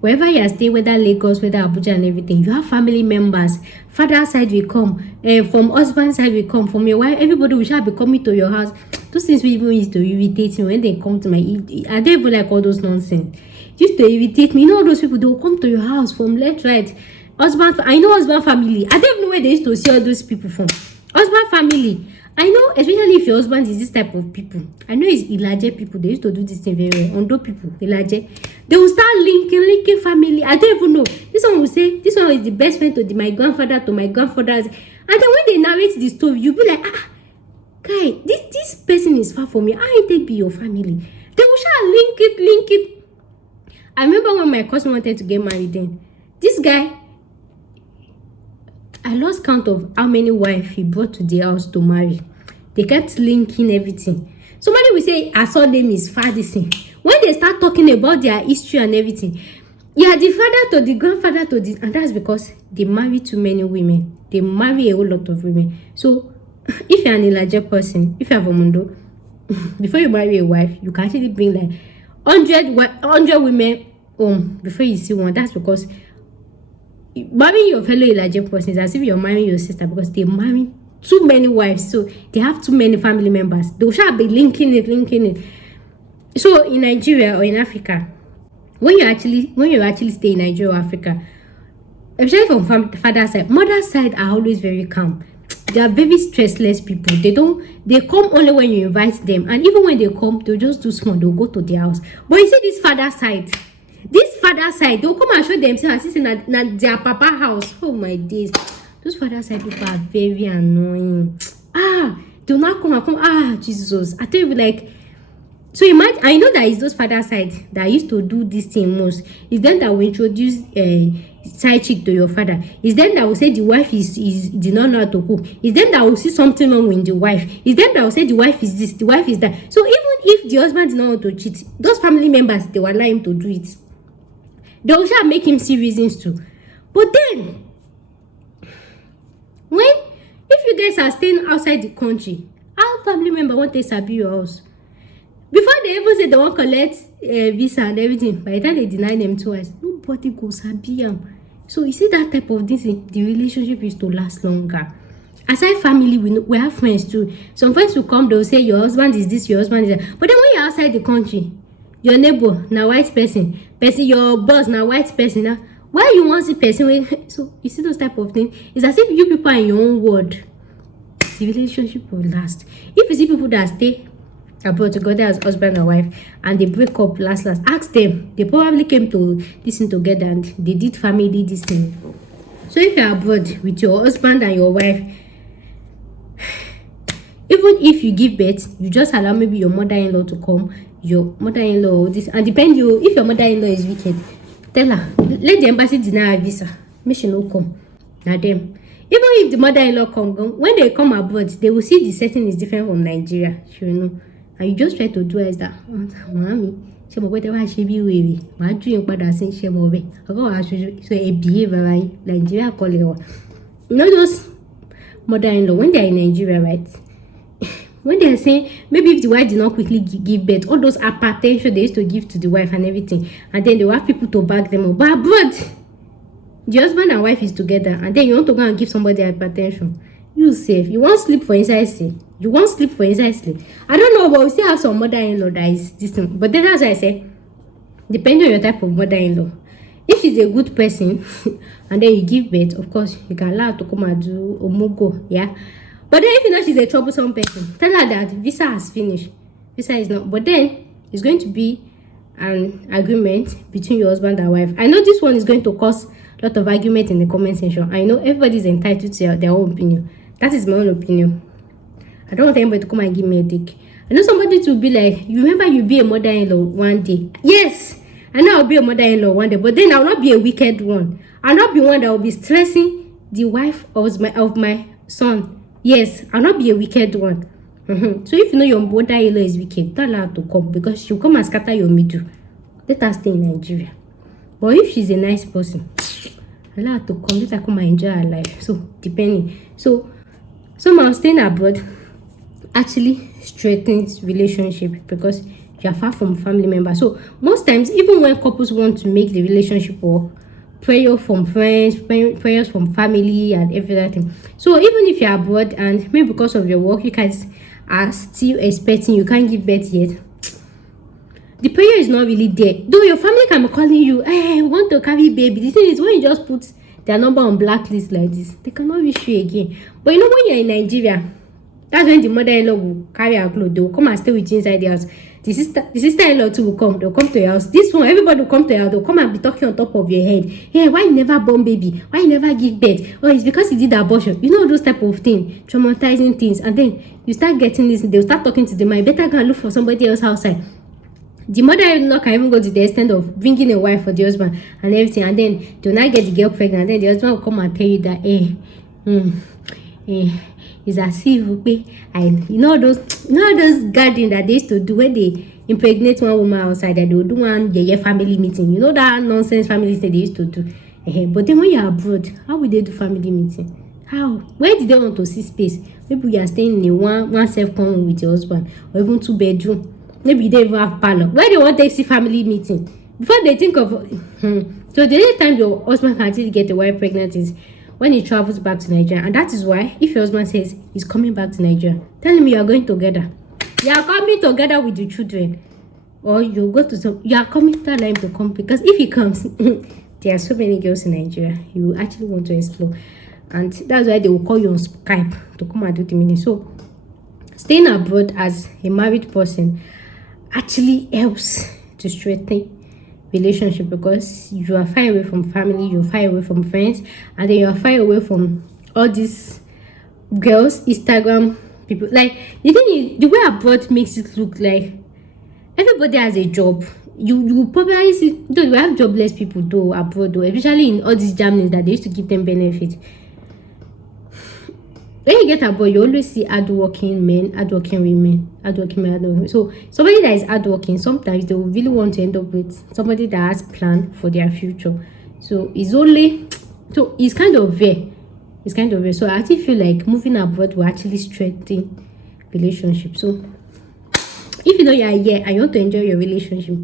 wherever you are staying, whether Lagos, whether Abuja and everything, you have family members. Father side will come, from husband side will come, from your wife, everybody will shall be coming to your house. Those things will even used to irritate me when they come to my, I don't even like all those nonsense. It used to irritate me. You know all those people, they will come to your house from left, right. Husband, I know husband family. I don't even know where they used to see all those people from. Husband family. I know, especially if your husband is this type of people. I know it's Ilaje people. They used to do this thing very well. Ondo people, Ilaje. They will start linking family. I don't even know. This one will say, this one is the best friend to my grandfather, to my grandfather's. And then when they narrate the story, you'll be like, guy, this person is far from me. How ain't they be your family? They will start link it. I remember when my cousin wanted to get married then. This guy, I lost count of how many wives he brought to the house to marry. They kept linking everything. Somebody will say, I saw them is Fadison. When they start talking about their history and everything, yeah, the father to the grandfather to this, and that's because they marry too many women. They marry a whole lot of women. So, if you're an Ilaje person, if you're from Mondo, before you marry a wife, you can actually bring like 100 women home before you see one. That's because marrying your fellow Ilaje person is as if you're marrying your sister, because they marry too many wives, so they have too many family members. They shall be linking it. So in Nigeria or in Africa, when you actually stay in Nigeria or Africa, especially from father's side, mother's side are always very calm. They are very stressless people. They come only when you invite them, and even when they come, they'll just do small. They'll go to their house. But you see this father side, they'll come and show themselves as in their papa house. Oh my days. Those father side people are very annoying. They'll not come. Jesus. I tell you, like, so imagine, I know that it's those father side that used to do this thing most. It's them that will introduce side chick to your father. It's them that will say the wife is did not know how to cook. It's them that will see something wrong with the wife. It's them that will say the wife is this, the wife is that. So even if the husband did not want to cheat, those family members, they will allow him to do it. They will try make him see reasons to. But then, if you guys are staying outside the country, our family member want to sabi your house. Before they even say they won't collect visa and everything, by the time they deny them twice, nobody goes sabi them. So you see that type of thing, the relationship is to last longer. Aside family, we have friends too. Some friends will come, they'll say your husband is this, your husband is that. But then when you're outside the country, your neighbor now white person, your boss now white person. Now, why you want to see person? So you see those type of things. It's as if you people are in your own world. The relationship will last. If you see people that stay abroad together as husband and wife and they break up last, ask them. They probably came to listen together and they did family this thing. So if you're abroad with your husband and your wife, even if you give birth, you just allow maybe your mother-in-law to come, your mother-in-law this, and depend you, if your mother-in-law is wicked, tell her, let the embassy deny her visa, make she no come. Now them, even if the mother-in-law come, when they come abroad, they will see the setting is different from Nigeria. You know, and you just try to do as that. Mommy, she mo whatever she be weary. My dream pada sin she mo be. So a behavior Nigeria call it. You know those mother-in-law when they are in Nigeria, right? When they are saying maybe if the wife did not quickly give birth, all those hypertension they used to give to the wife and everything, and then they will have people to back them up. But abroad, the husband and wife is together, and then you want to go and give somebody hypertension. You safe. You won't sleep for inside sleep. You won't sleep for inside sleep. I don't know, but we still have some mother-in-law that is distant. But then as I say, depending on your type of mother-in-law, if she's a good person and then you give birth, of course you can allow her to come and do omogo, yeah. But then if you know she's a troublesome person, tell her that visa has finished. Visa is not. But then it's going to be an agreement between your husband and wife. I know this one is going to cause a lot of argument in the comment section. I know everybody's entitled to their own opinion. That is my own opinion. I don't want anybody to come and give me a dick. I know somebody to be like, you remember you be a mother-in-law one day. Yes, I know I'll be a mother-in-law one day, but then I'll not be a wicked one. I'll not be one that will be stressing the wife of my son. Yes, I'll not be a wicked one. So if you know your mother-in-law is wicked, tell her to come, because she'll come and scatter your middle. Let her stay in Nigeria. But if she's a nice person, allow her to come. Let her come and enjoy her life. So depending. So somehow staying abroad actually strengthens relationship, because you are far from family members. So most times, even when couples want to make the relationship work, prayer from friends, prayers from family, and everything. So even if you're abroad and maybe because of your work, you guys are still expecting, you can't give birth yet, the prayer is not really there. Though your family can be calling you, hey, want to carry baby. The thing is, when you just put their number on blacklist like this, they cannot reach you again. But you know, when you're in Nigeria, that's when the mother-in-law will carry her clothes. They will come and stay with you inside the house. The sister-in-law too will come. They'll come to your house. This one, everybody will come to your house. They'll come and be talking on top of your head. Hey, why you never born baby? Why you never give birth? Oh, it's because he did abortion. You know those type of things, traumatizing things. And then you start getting this. They'll start talking to them. I better go and look for somebody else outside. The mother-in-law can even go to the extent of bringing a wife for the husband and everything, and then they'll not get the girl pregnant, and then the husband will come and tell you that it's as if you know those gardening that they used to do when they impregnate one woman outside, that they will do one family meeting. You know that nonsense family that they used to do. But then when you're abroad, how will they do family meeting? How? Where did they want to see space? Maybe you are staying in a one self-common with your husband, or even 2-bedroom. Maybe they even have parlor. Where they want to see family meeting before they think of So the only time your husband can actually get a wife pregnant is when he travels back to Nigeria. And that is why, if your husband says he's coming back to Nigeria, tell him you are going together. You are coming together with the children, or you go to you are coming, tell him to come, because if he comes there are so many girls in Nigeria you actually want to explore, and that's why they will call you on Skype to come and do the meeting. So staying abroad as a married person actually helps to strengthen relationship, because you are far away from family, you're far away from friends, and then you're far away from all these girls, Instagram people. Like, the thing is, the way abroad makes it look like everybody has a job. You probably see, though we have jobless people though abroad though, especially in all these Germans that they used to give them benefits. When you get abroad, you always see hardworking men, hardworking women, hardworking men, hardworking women. So somebody that is hardworking, sometimes they will really want to end up with somebody that has plan for their future. So it's kind of there. It's kind of there. So I actually feel like moving abroad will actually strengthen relationship. So if you know you are here and you want to enjoy your relationship,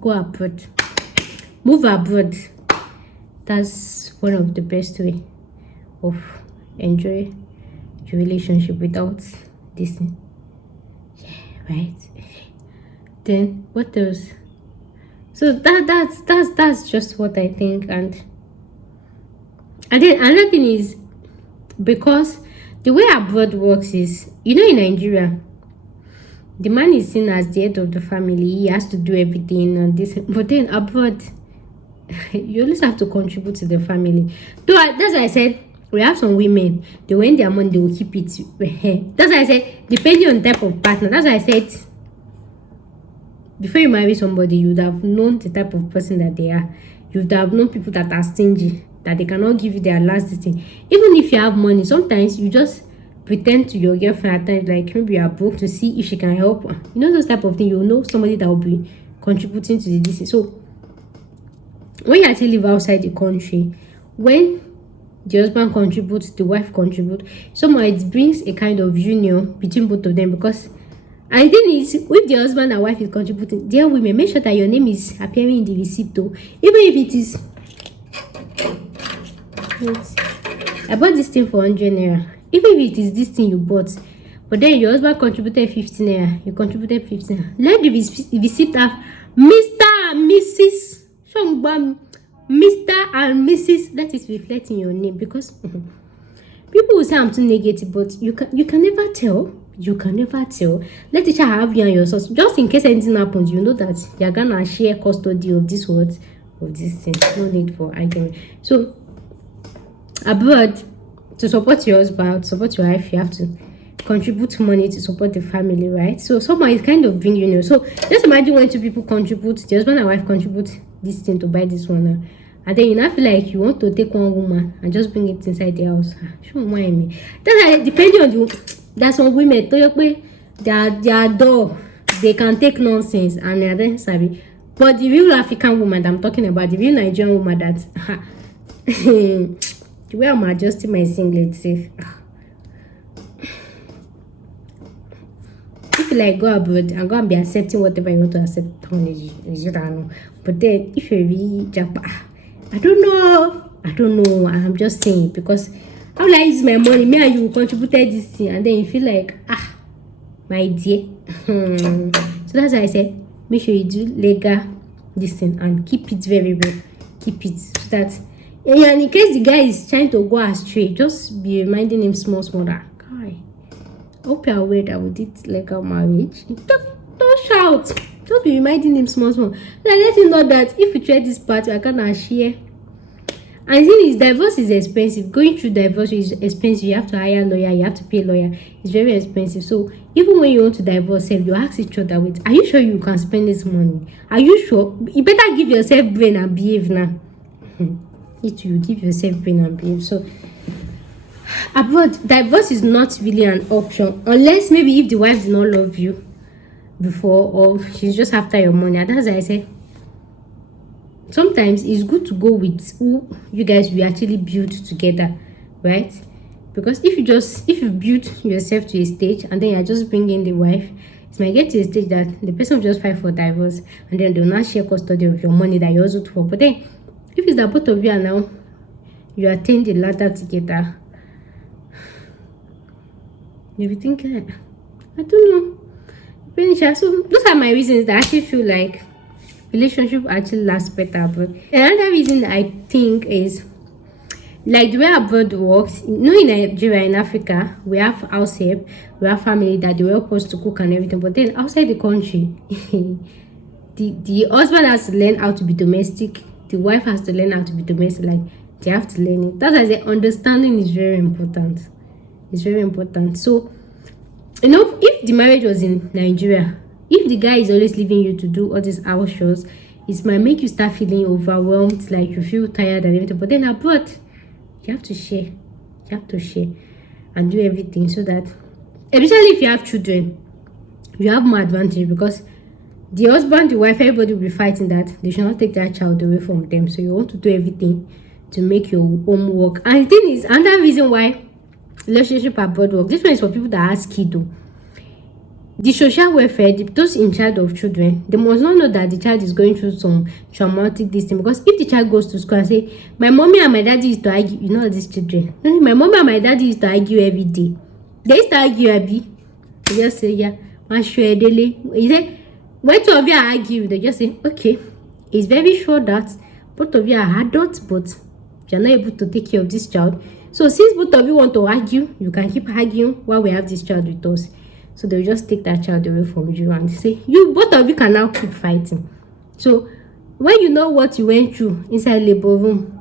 go abroad. Move abroad. That's one of the best way of enjoy your relationship without this thing. Yeah, right. Then what else? So that's just what I think. And then another thing is, because the way abroad works is, you know, in Nigeria the man is seen as the head of the family. He has to do everything and this, but then abroad you always have to contribute to the family. That's why I said we have some women, they win their money, they will keep it. That's why I said, depending on the type of partner. That's why I said, before you marry somebody, you would have known the type of person that they are. You would have known people that are stingy, that they cannot give you their last thing. Even if you have money, sometimes you just pretend to your girlfriend at times, like maybe you are broke, to see if she can help. You know, those type of things. You know somebody that will be contributing to this. So when you actually live outside the country, when the husband contributes, the wife contributes, somehow it brings a kind of union between both of them. Because and the thing is, if the husband and wife is contributing, dear women, make sure that your name is appearing in the receipt though. Even if it is, I bought this thing for 100 naira. Even if it is this thing you bought, but then your husband contributed 15 naira, you contributed 15 naira. Let the receipt have Mr. and Mrs. Mr. and Mrs. Let it reflect in your name, because people will say I'm too negative, but you can never tell. You can never tell. Let each other have you and your source. Just in case anything happens, you know that you're gonna share custody of this word, of this thing. No need for argument. So abroad, to support your husband, to support your wife, you have to contribute money to support the family, right? So somehow it kind of bring you, so just imagine when two people contribute, the husband and wife contribute this thing to buy this one, and then you now feel like you want to take one woman and just bring it inside the house. Show me. That's like, depending on you. That's some women their door, they can take nonsense and they're then savvy. But the real African woman that I'm talking about, the real Nigerian woman, that the way I'm adjusting my singlet safe. If like go abroad and go and be accepting whatever you want to accept on Nigeria. But then if you're really Japan, I don't know. I'm just saying, because how will I use my money? Me and you contributed this thing, and then you feel like, my dear. So that's why I said, make sure you do legal this thing and keep it very well. Keep it so that, and in case the guy is trying to go astray, just be reminding him small that, guy, I hope you're aware that we did legal marriage. Don't shout. Just be reminding him small. Like, let him know that if you try this part, I cannot share. And the thing is, divorce is expensive. Going through divorce is expensive. You have to hire a lawyer. You have to pay a lawyer. It's very expensive. So even when you want to divorce, you ask each other, wait, are you sure you can spend this money? Are you sure? You better give yourself brain and behave now. It will give yourself brain and behave. So abroad, divorce is not really an option, unless maybe if the wife did not love you before, or she's just after your money. And that's why I say, sometimes it's good to go with who you guys will actually build together, right? Because if you build yourself to a stage and then you're just bringing the wife, it might get to a stage that the person will just fight for divorce, and then they'll not share custody of your money that you also took for. But then if it's that both of you are now, you attain the ladder together, you'll be thinking, I don't know. So those are my reasons that I actually feel like relationship actually lasts better abroad. Another reason I think is, like, the way abroad works, in Nigeria, in Africa, we have house help, we have family that they will help us to cook and everything. But then outside the country, the husband has to learn how to be domestic, the wife has to learn how to be domestic. Like, they have to learn it. That's why I say understanding is very important. It's very important. So, if the marriage was in Nigeria, if the guy is always leaving you to do all these house chores, it might make you start feeling overwhelmed, like you feel tired and everything. But then abroad, you have to share. You have to share and do everything, so that, especially if you have children, you have more advantage, because the husband, the wife, everybody will be fighting that they should not take that child away from them. So you want to do everything to make your home work. And the thing is, another reason why relationship abroad work, this one is for people that has kids though. The social welfare, those in charge of children, they must not know that the child is going through some traumatic this thing. Because if the child goes to school and say, my mommy and my daddy used to argue, these children, my mommy and my daddy used to argue every day. They used to argue, Abby. They just say, yeah, I'm sure they. He said, when two of you are arguing, they just say, okay, it's very sure that both of you are adults, but you're not able to take care of this child. So since both of you want to argue, you can keep arguing while we have this child with us. So they'll just take that child away from you and say, you both of you can now keep fighting. So when you know what you went through inside labor room,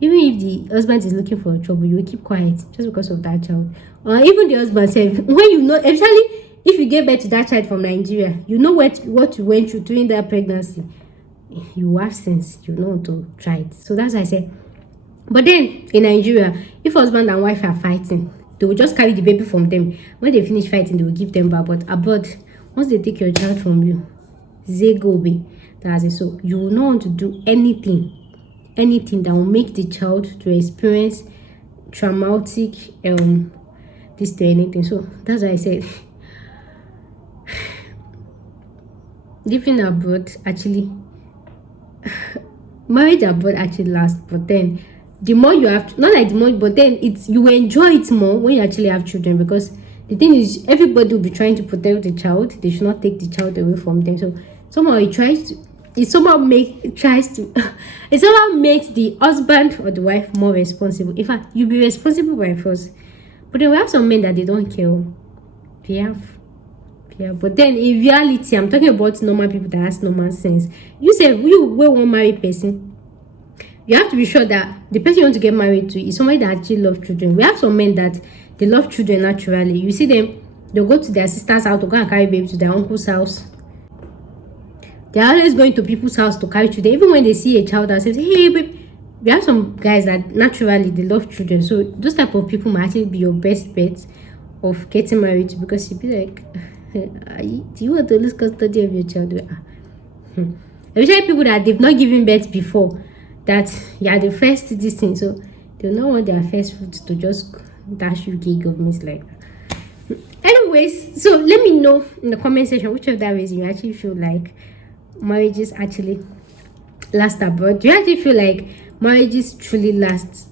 even if the husband is looking for trouble, you will keep quiet just because of that child. Or even the husband said, when you know, especially if you get back to that child from Nigeria, you know what you went through during that pregnancy, you have sense, you know to try it. So that's why I said. But then in Nigeria, if husband and wife are fighting, they will just carry the baby from them. When they finish fighting, they will give them back. But abroad, once they take your child from you, they go away. That's it. So you will not want to do anything that will make the child to experience traumatic this to anything. So that's why I said living abroad actually marriage abroad actually lasts. But then the more you have, not like the more, but then you will enjoy it more when you actually have children, because the thing is, everybody will be trying to protect the child. They should not take the child away from them. So somehow it somehow makes the husband or the wife more responsible. In fact, you'll be responsible by force. But then we have some men that they don't care. Yeah, but then in reality, I'm talking about normal people that has normal sense. You say you one married person, you have to be sure that the person you want to get married to is somebody that actually loves children. We have some men that they love children naturally. You see them, they'll go to their sister's house to go and carry baby to their uncle's house. They're always going to people's house to carry children. Even when they see a child that says, hey, babe. We have some guys that naturally they love children. So those type of people might actually be your best bet of getting married to, because you'll be like, do you want to lose custody of your child? Especially people that they've not given birth before, that the first this thing, so they'll not want their first fruit to just dash you gay governments like that. Anyways, so let me know in the comment section which of that reason you actually feel like marriages actually last abroad. Do you actually feel like marriages truly last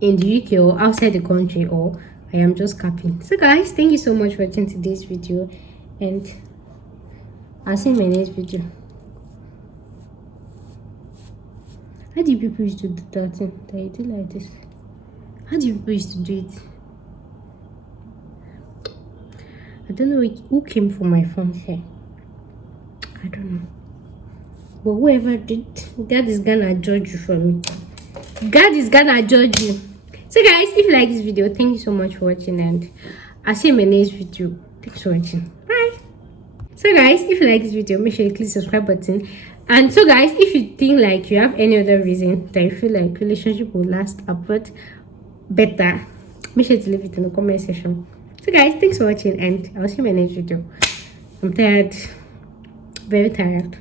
in the UK or outside the country, or I am just capping? So guys, thank you so much for watching today's video, and I'll see you in my next video. How do people used to do that thing that you do like this? How do people used to do it? I don't know who came for my phone here. I don't know. But whoever did, God is gonna judge you for me. God is gonna judge you. So guys, if you like this video, thank you so much for watching, and I'll see you in my next video. Thanks for watching. Bye. So guys, if you like this video, make sure you click the subscribe button. And so guys, if you think like you have any other reason that you feel like relationship will last abroad better, make sure to leave it in the comment section. So guys, thanks for watching, and I'll see you in my next video. I'm tired, very tired.